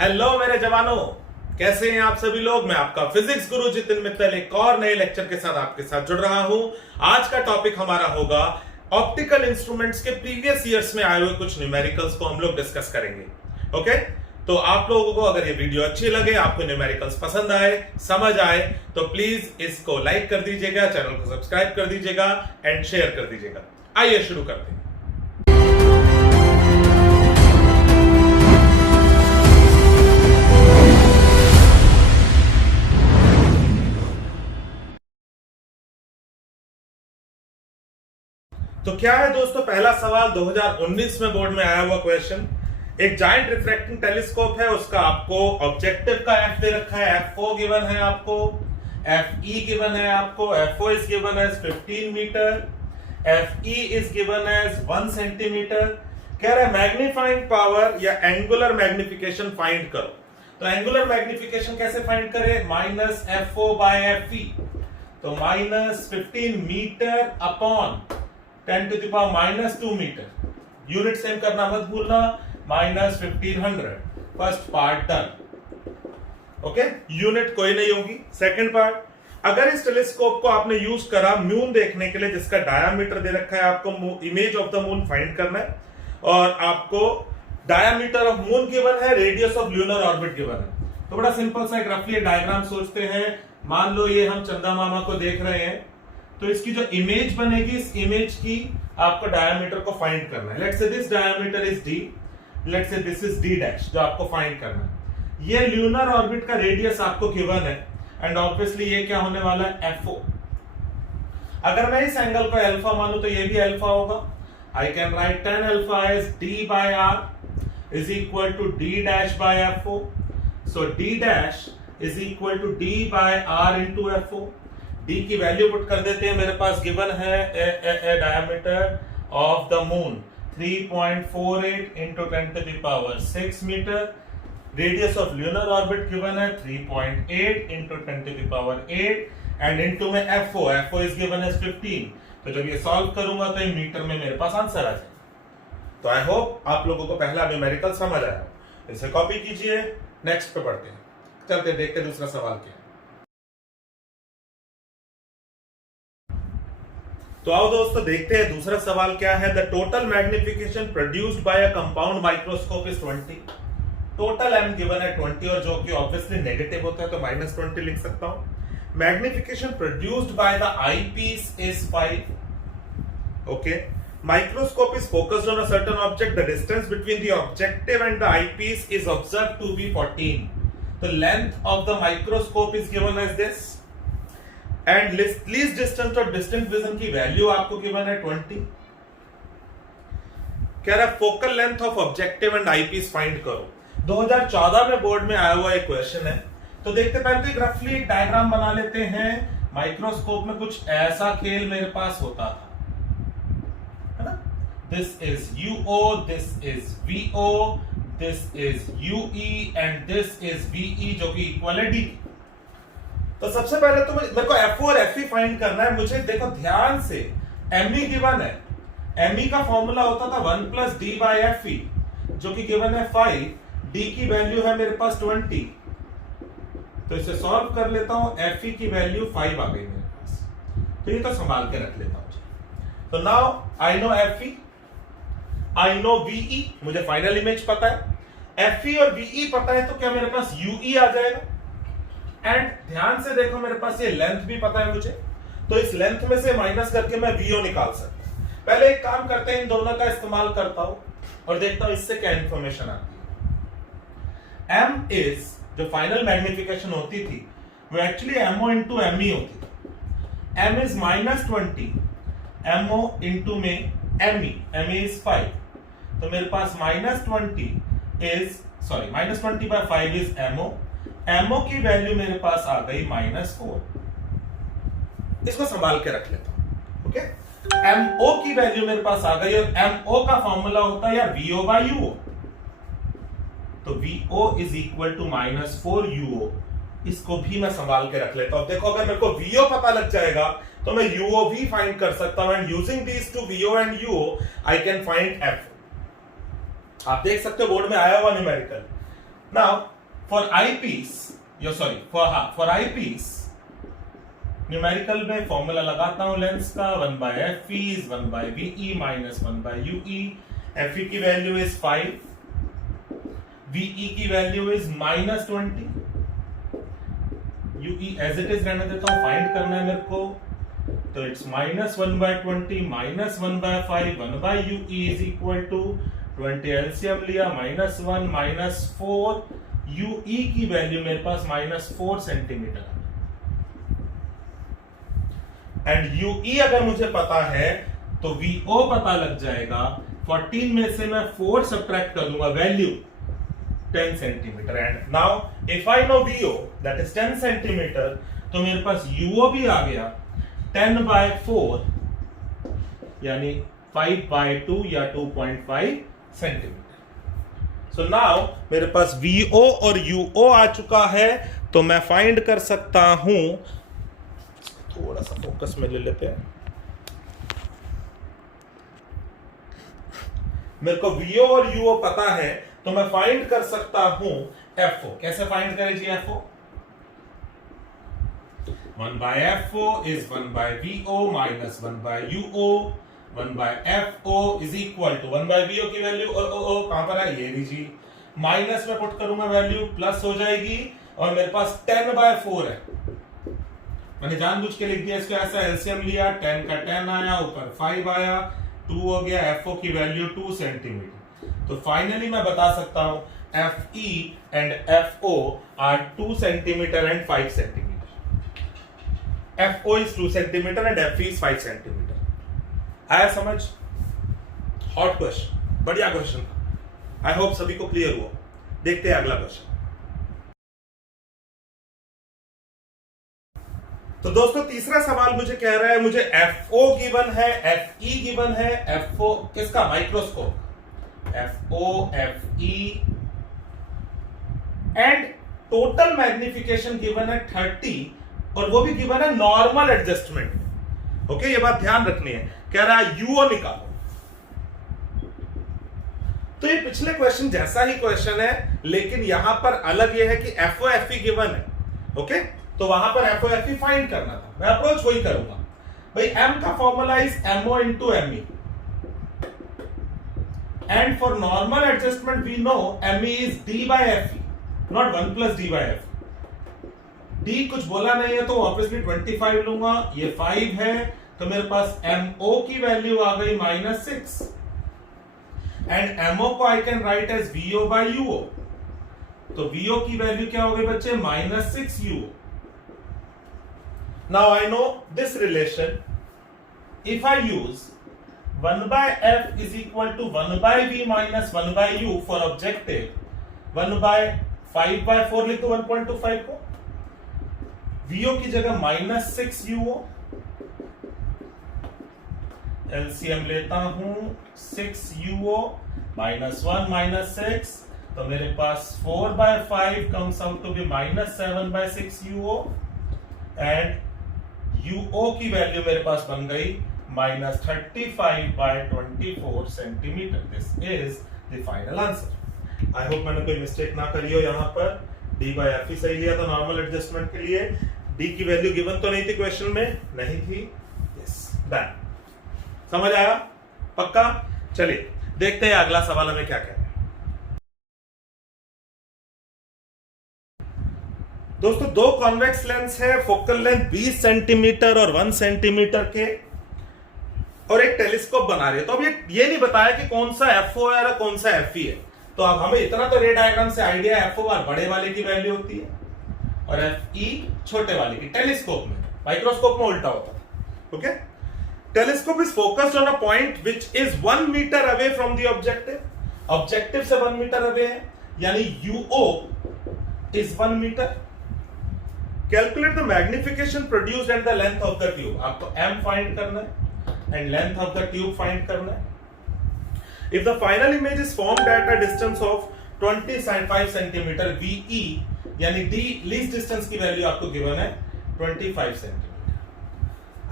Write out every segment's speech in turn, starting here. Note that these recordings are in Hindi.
हेलो मेरे जवानों, कैसे हैं आप सभी लोग। मैं आपका फिजिक्स गुरु जितिन मित्तल एक और नए लेक्चर के साथ आपके साथ जुड़ रहा हूं। आज का टॉपिक हमारा होगा ऑप्टिकल इंस्ट्रूमेंट्स के प्रीवियस ईयर्स में आए हुए कुछ न्यूमेरिकल्स को हम लोग डिस्कस करेंगे। ओके, तो आप लोगों को अगर ये वीडियो अच्छी लगे, आपको न्यूमेरिकल्स पसंद आए, समझ आए, तो प्लीज इसको लाइक कर दीजिएगा, चैनल को सब्सक्राइब कर दीजिएगा एंड शेयर कर दीजिएगा। आइए शुरू करते हैं। तो क्या है दोस्तों, पहला सवाल 2019 में बोर्ड में आया हुआ क्वेश्चन। एक जायंट रिफ्रैक्टिंग टेलीस्कोप है, उसका आपको ऑब्जेक्टिव का एफ दे रखा है, F4 गिवन है आपको, FE गिवन है आपको, FO is given as 15 metre, FE is given as 1 centimetre. कह रहा है मैग्नीफाइंग पावर या एंगुलर मैग्निफिकेशन फाइंड करो। तो एंगुलर मैग्निफिकेशन कैसे फाइंड करें? माइनस FO बाय FE, तो minus 15 metre upon 10 to the power minus 2 metre. Unit same करना मत भूलना, माइनस 1500। First part done. Okay, unit कोई नहीं होगी। सेकंड पार्ट, अगर इस टेलीस्कोप को आपने यूज करा मून देखने के लिए, जिसका डायामीटर दे रखा है आपको, image of the moon find करना है, और आपको डायामीटर ऑफ मून गिवन है, radius of lunar orbit given है। तो बड़ा सिंपल सा एक रफली डायग्राम सोचते हैं। मान लो ये हम चंदा मामा को देख रहे हैं, तो इसकी जो इमेज बनेगी, इस इमेज की आपको डायमीटर को फाइंड करना है। Let's say this diameter is d, let's say this is d dash, जो आपको फाइंड करना है। ये ल्यूनर ऑर्बिट का रेडियस आपको गिवन है, एंड ऑब्वियसली ये क्या होने वाला है? FO। अगर मैं इस एंगल को अल्फा मानूं तो ये भी अल्फा होगा। I can write tan alpha as d by r is equal to d dash by FO। So d dash is equal to d by r into FO। D की वैल्यू पुट कर देते हैं, मेरे पास गिवन है diameter of the moon 3.48 into 10 to the power 6 metre. Radius of lunar orbit given है 3.8 into 10 to the power 8, and into में FO इज गिवन है 15। तो जब ये सॉल्व करूंगा तो ये मीटर में मेरे पास आंसर आ जाएगा। तो आई होप आप लोगों को पहला न्यूमेरिकल समझ आया। इसे कॉपी कीजिए, नेक्स्ट पे पढ़ते हैं। चलते देखते दूसरा सवाल क्या है। तो आओ दोस्तों देखते हैं दूसरा सवाल क्या है। The total magnification produced bye a compound microscope is 20। Total m given है 20, और जो कि ऑब्वियसली नेगेटिव होता है तो माइनस 20 लिख सकता हूं। Magnification produced by the eyepiece is 5। Okay, microscope is focused on a certain object, the distance between the objective and the eyepiece is observed to be 14। The length of the microscope is given as this, and least distance और डिस्टिंक्ट विजन की वैल्यू आपको गिवन है 20। कह रहा है focal length of objective and eyepiece find करो। 2014 में बोर्ड में आया हुआ एक क्वेश्चन है। तो देखते पहले तो एक रफली एक डायग्राम बना लेते हैं। माइक्रोस्कोप में कुछ ऐसा खेल मेरे पास होता था, है ना? This is UO, this is VO, this is UE and this is VE, जो कि इक्वल है D। तो सबसे पहले तो मेरे को FO और FE फाइंड करना है। मुझे देखो ध्यान से, ME गिवन है, ME का फॉर्मूला होता था 1 प्लस D बाय FE, जो कि गिवन है 5। D की वैल्यू है मेरे पास 20, तो इसे सॉल्व कर लेता हूं। FE की वैल्यू 5 आ गई मेरे पास, तो ये तो संभाल के रख लेता हूं। तो now I know FE, I know VE, मुझे फाइनल इमेज पता है। FE और VE पता है, तो क्या मेरे पास UE आ जाएगा। एंड ध्यान से देखो, मेरे पास ये लेंथ भी पता है मुझे, तो इस लेंथ में से माइनस करके मैं VO निकाल सकता हूं। पहले एक काम करते हैं, इन दोनों का इस्तेमाल करता हूं और देखता हूं इससे क्या इंफॉर्मेशन आती है। M इज, जो फाइनल मैग्निफिकेशन होती थी वो एक्चुअली MO इंटू ME होती थी। M is minus 20, MO into में ME इज 5, तो मेरे पास माइनस 20 बाय 5 इज MO की वैल्यू मेरे पास आ गई -4। इसको संभाल के रख लेता हूं। ओके, MO की वैल्यू मेरे पास आ गई, और MO का फॉर्मूला होता है यार VO बाय UO, तो VO is equal to -4 UO। इसको भी मैं संभाल के रख लेता हूं। देखो, अगर मेरे को VO पता लग जाएगा तो मैं UO भी फाइंड कर सकता हूं, and using these two VO and UO I can find FO। आप देख सकते हो बोर्ड में आया हुआ numerical now for eyepiece numerical में फॉर्मूला लगाता हूं लेंस का 1/FE is 1/VE minus 1/UE. FE की वैल्यू इज 5, VE की value is -20, UE as it is रहने देता हूं, फाइंड करना है मेरे को, तो it's -1/20 minus 1/5 1/UE is equal to 20 LCM लिया -1 -4, UE की वैल्यू मेरे पास -4 सेंटीमीटर एंड UE अगर मुझे पता है तो VO पता लग जाएगा। 14 में से मैं 4 सब्ट्रैक्ट कर लूंगा, value 10 centimetre. And now if I know VO that is 10 centimetre, तो मेरे पास UO भी आ गया 10/4 यानी 5/2 या 2.5 सेंटीमीटर। सो नाउ मेरे पास VO और UO आ चुका है, तो मैं फाइंड कर सकता हूं, थोड़ा सा फोकस में ले लेते हैं। मेरे को VO और UO पता है, तो मैं फाइंड कर सकता हूं FO। कैसे फाइंड करें जी FO? 1/FO is 1/VO minus 1/UO 1/FO is equal to 1/VO की वैल्यू कहां पर है, ये लीजिए, माइनस में पुट करूंगा वैल्यू, प्लस हो जाएगी, और मेरे पास 10/4 है। मैंने जानबूझ के लिख दिया इसको ऐसा, एलसीएम लिया, 10 का 10 आया, ऊपर 5 आया, 2 हो गया, FO की वैल्यू 2 सेंटीमीटर। तो फाइनली मैं बता सकता हूं FE and FO are 2 centimetre and 5 centimetre. FO is 2 centimetre and FE is 5 centimetre. आया समझ? हॉट क्वेश्चन, बढ़िया क्वेश्चन था। आई होप सभी को क्लियर हुआ। देखते हैं अगला क्वेश्चन। तो दोस्तों तीसरा सवाल मुझे कह रहा है, मुझे FO गिवन है, FE गिवन है, FO किसका, microscope, FO FE and total magnification given है 30, और वो भी गिवन है नॉर्मल एडजस्टमेंट। ओके, ये बात ध्यान रखनी है। कह रहा है UO निकालो। तो ये पिछले क्वेश्चन जैसा ही क्वेश्चन है, लेकिन यहां पर अलग ये है कि FO FE गिवन है। ओके, तो वहां पर FO FE फाइंड करना था, मैं अप्रोच वही करूंगा। भाई M का formula is MO into ME, and for normal adjustment we know ME is D/FE, not 1 + D/FE। D कुछ बोला नहीं है तो ऑब्वियसली 25 लूंगा, ये 5 है, तो मेरे पास MO की वैल्यू आ गई -6, एंड MO को आई कैन राइट एज VO/UO। तो VO की वैल्यू क्या हो गई बच्चे, -6UO। Now I know this relation. If I use 1/F is equal to 1/V minus 1/U for objective, 1/5/4 लिख दो 1.25 को, VO की जगह -6UO, LCM लेता हूं 6UO -1 -6, तो मेरे पास 4/5 comes out to be -7/6UO, and UO की वैल्यू मेरे पास बन गई -35/24 centimetre. This is the final answer. I hope मैंने कोई मिस्टेक ना करी हो। यहां पर D/FE सही लिया था नॉर्मल एडजस्टमेंट के लिए। D की वैल्यू गिवन तो नहीं थी क्वेश्चन में, नहीं थी। Yes, done. समझ आया? पक्का? चलिए देखते हैं अगला सवाल हमें क्या कहता है। दोस्तों दो कॉन्वेक्स लेंस है, फोकल लेंथ 20 सेंटीमीटर और 1 सेंटीमीटर के, और एक टेलीस्कोप बना रही है। तो अब ये नहीं बताया कि कौन सा FO है और कौन सा FE है। तो अब हमें इतना तो रे डायग्राम से आइडिया है, FO बड़े वाले की वैल्यू होती है और FE छोटे वाले की। टेलीस्कोप में, माइक्रोस्कोप में उल्टा होता है। Okay, telescope is focused on a point which is 1 metre away from the objective. Objective से 1 मीटर अवे है, यानी UO is 1 metre. Calculate the magnification produced and the length of the tube. आपको M फाइंड करना है and length of the tube find करना है। If the final image is formed at a distance of 25 centimetre, VE यानी D लीस्ट डिस्टेंस की वैल्यू आपको गिवन है 25 सेंटीमीटर।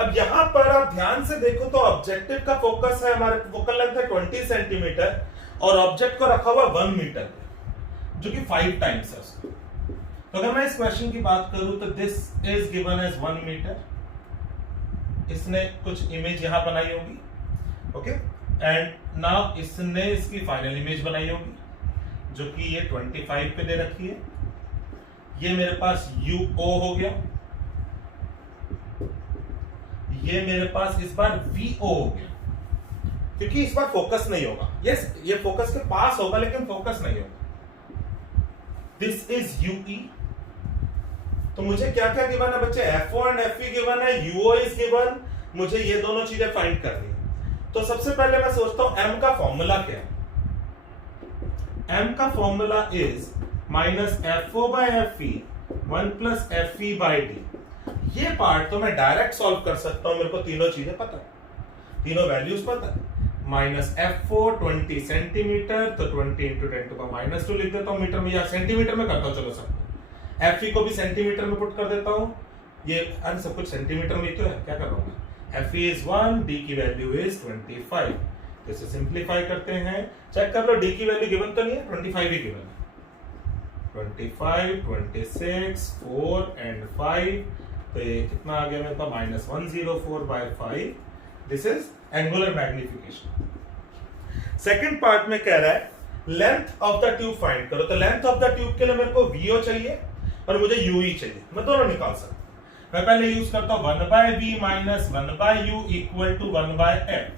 अब यहां पर आप ध्यान से देखो तो ऑब्जेक्टिव का फोकस है, हमारे फोकल लेंथ है 20 सेंटीमीटर और ऑब्जेक्ट को रखा हुआ 1 मीटर। जो कि 5 टाइम्स है उसका। तो अगर मैं इस क्वेश्चन की बात करूं तो this is given as 1 metre, इसने कुछ इमेज यहां बनाई होगी, ओके, एंड नाउ इसने इसकी फाइनल इमेज बनाई होगी जो कि ये 25 पे दे रखी है। ये मेरे पास UO हो गया, ये मेरे पास इस बार VO हो गया, क्योंकि इस बार फोकस नहीं होगा। यस, ये फोकस के पास होगा लेकिन फोकस नहीं होगा। This is UE। तो मुझे क्या क्या गिवन है बच्चे? FO एंड FE गिवन है, UO इज गिवन। मुझे ये दोनों चीजें फाइंड करनी है। तो सबसे पहले मैं सोचता हूं M का फॉर्मूला क्या है। M का formula is minus FO by FE 1 plus FE by D। ये पार्ट तो मैं डायरेक्ट सॉल्व कर सकता हूं, मेरे को तीनों चीजें पता है, तीनों वैल्यूज पता है। माइनस FO 20 सेंटीमीटर, तो 20 इंटू 10⁻² लिख देता हूं मीटर में, या सेंटीमीटर में करता हूं, चलो सब। FE को भी सेंटीमीटर में पुट कर देता हूं, ये अरे सब कुछ सेंटीमीटर में ही तो है, क्या कर रहा हूं मैं। FE इज 1, D की वैल्यू इज 25। तो इसे सिंप्लीफाई करते हैं, चेक कर लो D की वैल्यू गिवन तो नहीं है, 25 ही गिवन है। 25, 26, 4 एंड 5, तो ये कितना आ गया मेरे पास? -104/5। This is angular magnification. Second part में कह रहा है length of the tube find करो। तो लेंथ ऑफ द ट्यूब के लिए मेरे को VO चाहिए और मुझे UE चाहिए, मैं दोनों निकाल सकता हूं। मैं पहले यूज करता हूं 1/V minus 1/U equal to 1/F।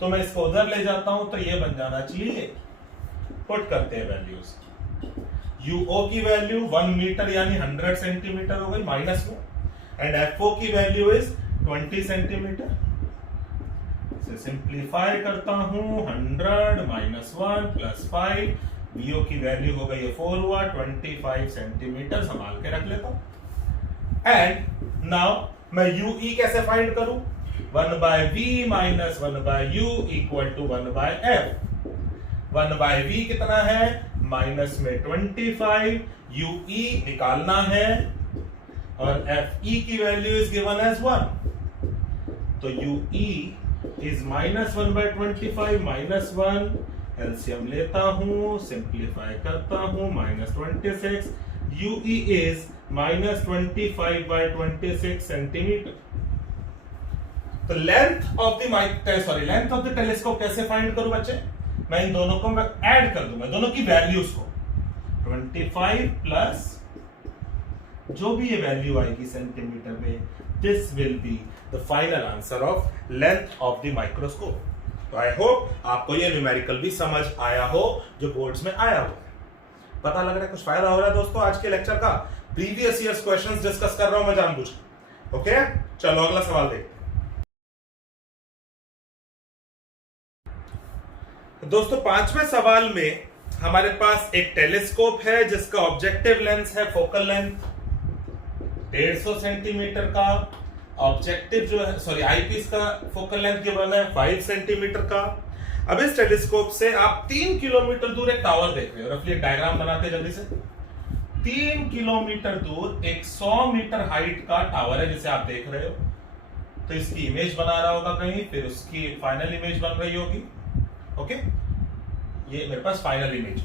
तो मैं इसको उधर ले जाता हूं, तो ये बन जाना चाहिए, पुट करते हैं वैल्यूज। UO की वैल्यू 1 मीटर यानी 100 सेंटीमीटर हो गई माइनस में, एंड FO की वैल्यू इज 20 सेंटीमीटर। इसे सिंप्लीफाई करता हूं, 100 माइनस 1 प्लस 5, VO की वैल्यू हो गई 4 हुआ, 25 सेंटीमीटर, संभाल के रख लेता हूं। एंड नाउ मैं UE कैसे फाइंड करूं? 1/V minus 1/U equal to 1/F। 1/V कितना है? माइनस में 25, UE निकालना है, और FE की वैल्यू इज गिवन एज 1। तो UE इज -1/25 -1, एलसीएम लेता हूं, सिंप्लीफाई करता हूं, -26, UE इज -25/26 सेंटीमीटर। तो लेंथ ऑफ द टेलीस्कोप कैसे फाइंड करूं बच्चे? मैं इन दोनों को ऐड कर दूंगा, दोनों की वैल्यूज को। 25 प्लस जो भी ये वैल्यू आएगी सेंटीमीटर में, this will be the final answer of length of the microscope. तो आई होप आपको ये न्यूमेरिकल भी समझ आया हो, जो बोर्ड्स में आया हो। पता लग रहा है कुछ फायदा हो रहा है दोस्तों आज के लेक्चर का। प्रीवियस ईयर्स क्वेश्चंस डिस्कस कर रहा हूं मैं जानबूझ के। ओके, चलो अगला सवाल देखते हैं। दोस्तों 5वें सवाल में हमारे पास एक टेलीस्कोप है जिसका ऑब्जेक्टिव लेंस है, फोकल लेंथ 150 सेंटीमीटर का, ऑब्जेक्टिव जो है सॉरी आईपीस का फोकल लेंथ गिवन है 5 सेंटीमीटर का। अब इस टेलीस्कोप से आप 3 किलोमीटर दूर एक टावर देख रहे हो। रफली एक डायग्राम बनाते हैं जल्दी से। 3 किलोमीटर दूर एक 100 मीटर हाइट का टावर है जिसे आप देख रहे हो। तो इसकी इमेज बना रहा होगा कहीं, फिर उसकी फाइनल इमेज बन रही होगी। ओके, ये मेरे पास फाइनल इमेज।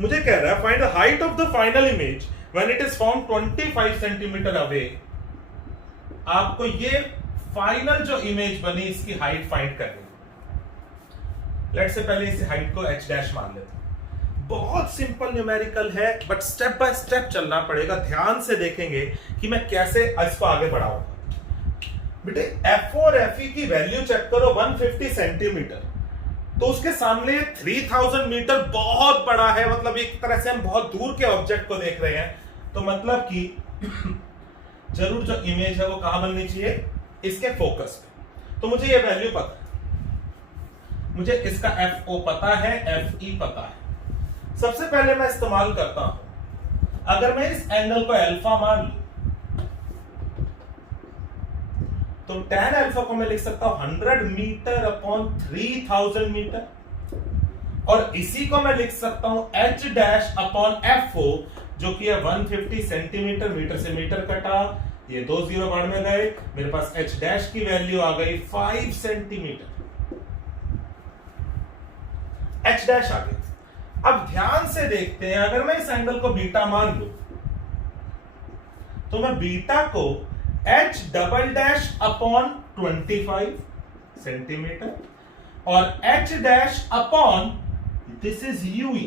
मुझे कह रहा है find the height of the final image when it is from 25 centimetre away. आपको ये फाइनल जो इमेज बनी इसकी हाइट फाइंड करनी। लेट्स से पहले इस हाइट को h' मान लेते हैं। बहुत सिंपल न्यूमेरिकल है, बट स्टेप बाय स्टेप चलना पड़ेगा। ध्यान से देखेंगे कि मैं कैसे इसको आगे बढ़ाऊंगा। बेटे FO और FE की वैल्यू चेक करो, 150 सेंटीमीटर। तो उसके सामने 3000 मीटर बहुत बड़ा है, मतलब एक तरह से हम बहुत दूर के ऑब्जेक्ट को देख रहे हैं। तो मतलब कि जरूर जो इमेज है वो कहां बननी चाहिए? इसके फोकस पे। तो मुझे ये वैल्यू पता है, मुझे इसका FO पता है, FE पता है। सबसे पहले मैं इस्तेमाल करता हूं, अगर मैं इस एंगल को अल्फा मान लूं तो tan अल्फा को मैं लिख सकता हूं 100 मीटर अपॉन 3000 मीटर, और इसी को मैं लिख सकता हूं h' अपॉन FO जो कि है 150 सेंटीमीटर। मीटर से मीटर कटा, ये 2 0 बाढ़ में गए, मेरे पास h' की वैल्यू आ गई 5 सेंटीमीटर। h' आ गई। अब ध्यान से देखते हैं, अगर मैं इस एंगल को बीटा मान लूं तो मैं बीटा को h double dash upon 25 centimetre और h dash upon this is ue.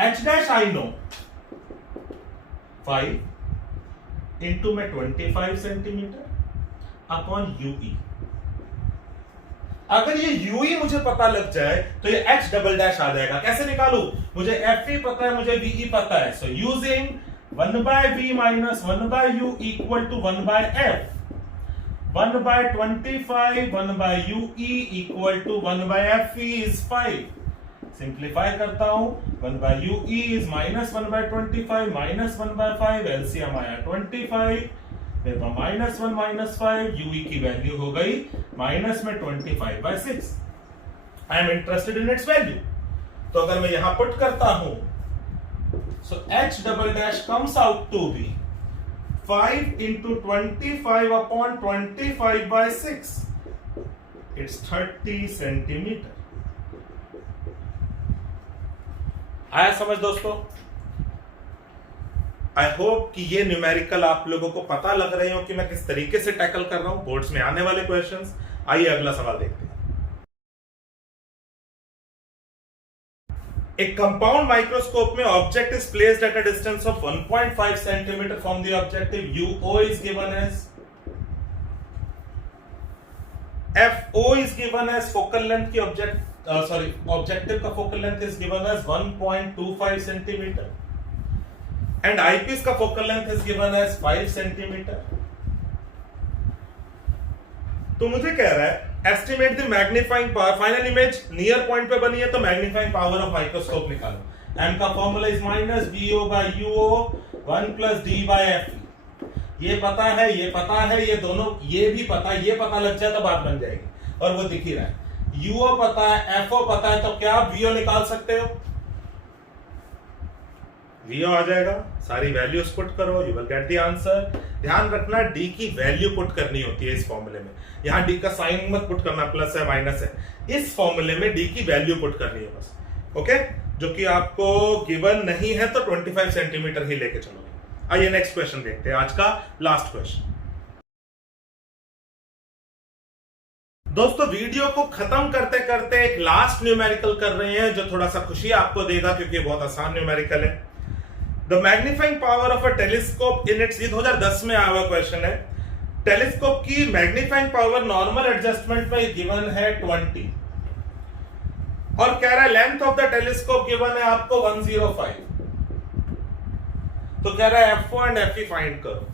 h dash I know 5 into में 25 सेंटीमीटर अपॉन ue. अगर ये ue मुझे पता लग जाए तो ये h डबल डैश आ जाएगा. कैसे निकालू? मुझे fe पता है, मुझे ve पता है. So using 1 by v minus 1 by u equal to 1 by f. 1 by 25 1 by ue equal to 1 by fe is 5. Simplify करता हूं. 1 by ue is minus 1 by 25 minus 1 by 5. LCM आया 25. मेरे पास माइनस 1 माइनस 5. ue की वैल्यू हो गई माइनस में 25 by 6. I am interested in its value. तो अगर मैं यहां पुट करता हूं so h double dash comes out to be 5 into 25 upon 25 by 6. It's 30 centimeter. आया समझ दोस्तों? आई होप कि ये न्यूमेरिकल आप लोगों को पता लग रहे हो कि मैं किस तरीके से टैकल कर रहा हूं बोर्ड्स में आने वाले क्वेश्चंस. आइए अगला सवाल देखते हैं. एक कंपाउंड माइक्रोस्कोप में object is placed at a distance of 1.5 centimetre from the objective. UO is given as, FO is given as focal length की ऑब्जेक्टिव का focal length is given as 1.25 centimetre and eyepiece का focal length is given as 5 centimetre. तो मुझे कह रहा है estimate the magnifying power. Final image near point पे बनी है तो मैग्नीफाइंग पावर ऑफ माइक्रोस्कोप निकालो. m का formula is minus VO by UO 1 plus D by FE. ये पता है, ये पता है, ये दोनों ये भी पता है. ये पता लग जाए तो बात बन जाएगी और वो दिख ही रहा है. UO पता है, FO पता है, तो क्या आप VO निकाल सकते हो? VO आ जाएगा. सारी वैल्यूज पुट करो, you will get the answer. ध्यान रखना D की वैल्यू पुट करनी होती है इस फॉर्मूले में. यहां D का साइन मत पुट करना, प्लस है माइनस है. इस फॉर्मूले में D की वैल्यू पुट करनी है बस. ओके, जो कि आपको गिवन नहीं है तो 25 सेंटीमीटर ही लेके चलोगे. आइए नेक्स्ट क्वेश्चन देखते हैं, आज का लास्ट क्वेश्चन. दोस्तों वीडियो को खत्म करते करते एक लास्ट न्यूमेरिकल कर रहे हैं जो थोड़ा सा खुशी आपको देगा क्योंकि बहुत आसान न्यूमेरिकल है. The magnifying power of a telescope in its, 2010 में आया हुआ क्वेश्चन है. टेलीस्कोप की मैग्नीफाइंग पावर नॉर्मल एडजस्टमेंट में गिवन है 20 और कह रहा है length of the telescope given है आपको 105. तो कह रहा है FO एंड FE फाइंड करो.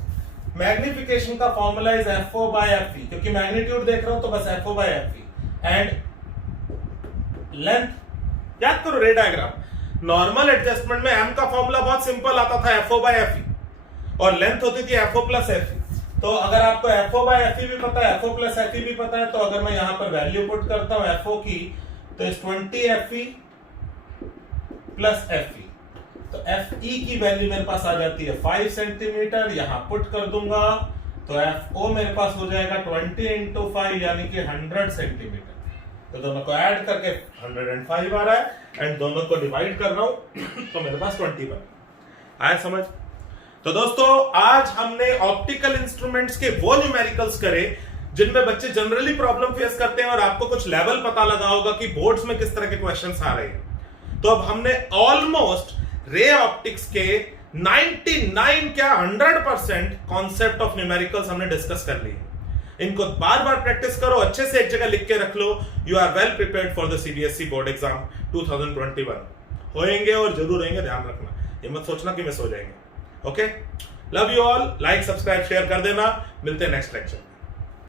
मैग्निफिकेशन का formula is FO by FE. क्योंकि मैग्नीट्यूड देख रहा हूं तो बस FO by FE and length याद करो. रे डायग्राम नॉर्मल एडजस्टमेंट में m का फॉर्मूला बहुत सिंपल आता था FO by FE और लेंथ होती थी FO plus FE. तो अगर आपको FO by FE भी पता है, FO plus FE भी पता है, तो अगर मैं यहां पर वैल्यू पुट करता हूं FO की तो इस 20 FE plus FE, तो FE की वैल्यू मेरे पास आ जाती है 5 सेंटीमीटर. यहां पुट कर दूंगा तो FO मेरे पास हो जाएगा 20 into 5 यानी कि 100 सेंटीमीटर. तो दोनों को ऐड करके 105 आ रहा है एंड दोनों को डिवाइड कर रहा हूं तो मेरे पास 20 आया समझ. तो दोस्तों आज हमने ऑप्टिकल इंस्ट्रूमेंट्स के वो न्यूमेरिकल्स करे जिनमें बच्चे जनरली प्रॉब्लम फेस करते हैं और आपको कुछ लेवल पता लगा होगा कि बोर्ड्स में किस तरह के क्वेश्चंस आ रहे हैं. तो अब हमने ऑलमोस्ट रे ऑप्टिक्स के 99 क्या 100% कॉन्सेप्ट ऑफ न्यूमेरिकल्स हमने डिस्कस कर लिए. इनको बार बार प्रैक्टिस करो, अच्छे से एक जगह लिख के रख लो. You are well prepared for the CBSE board exam 2021. होएंगे और जरूर होंगे, ध्यान रखना. ये मत सोचना कि मिस हो जाएंगे. Okay, love you all. Like subscribe share कर देना. मिलते हैं नेक्स्ट लेक्चर.